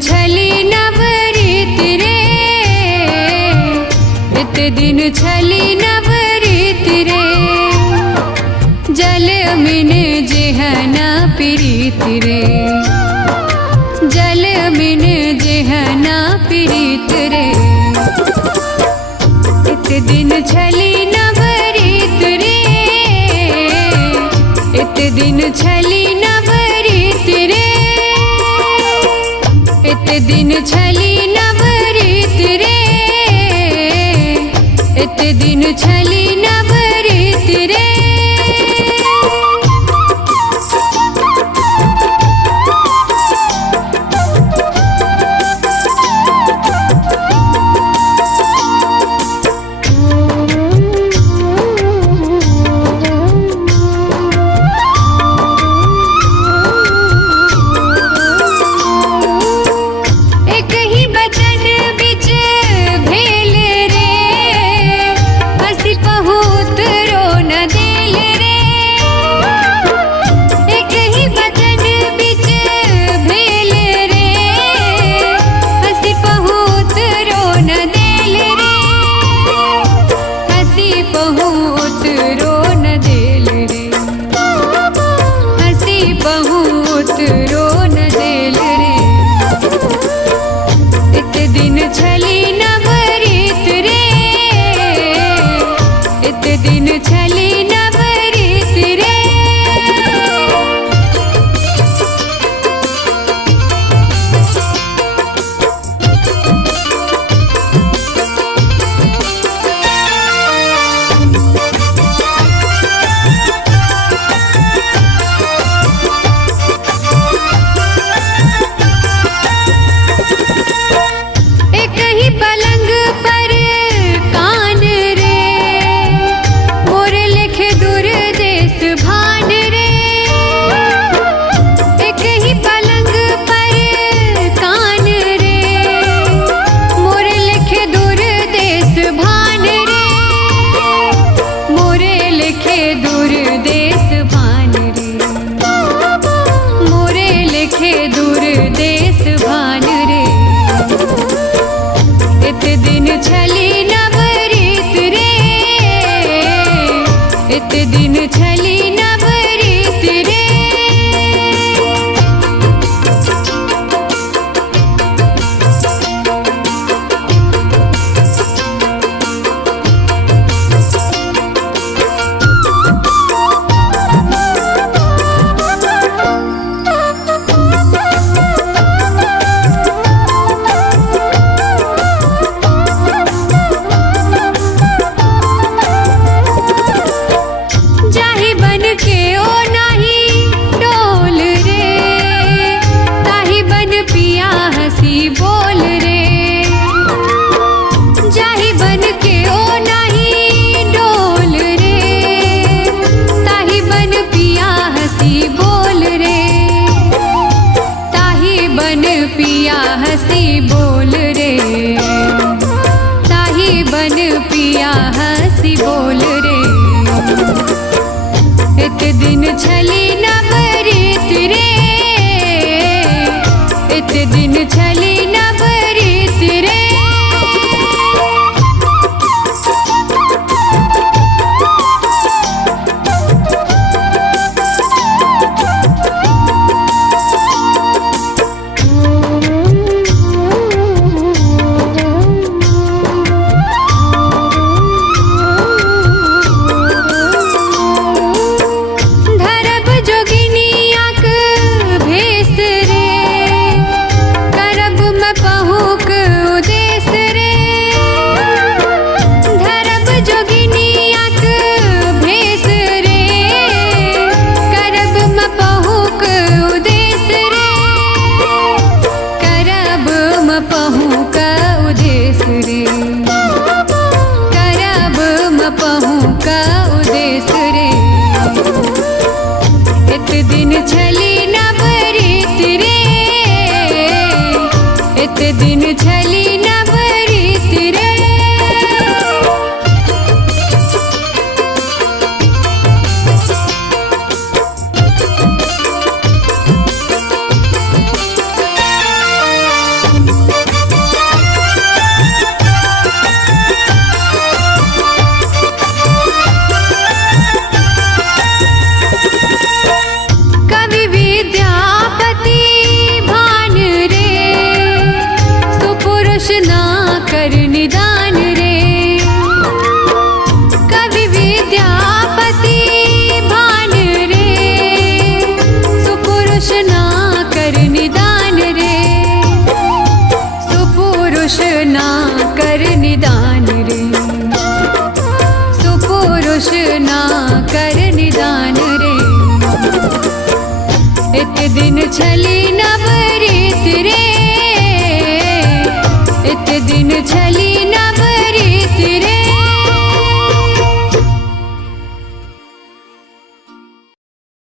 छली नवरीत रे, इत दिन छली नवरीत रे, जल मिन जेहना प्रीत रे, जल मिन जेहना प्रीत रे। इत दिन छली नवरीत रे, इत दिन छली नवरीत रे, इत दिन छली नवरीत रे, इत दिन छली नवरीत रे। इत दिन छली नवरीत रे। पिया हंसी बोल रे, ताही बन पिया हंसी बोल रे। इत दिन छली नवरीत रे, इत दिन छली नवरीत रे। करब निदान रे। कवि विद्यापति भान रे, सुपुरुष ना कर निदान रे। सुपुरुष ना कर निदान रे, सुपुरुष ना कर निदान रे। एक दिन छली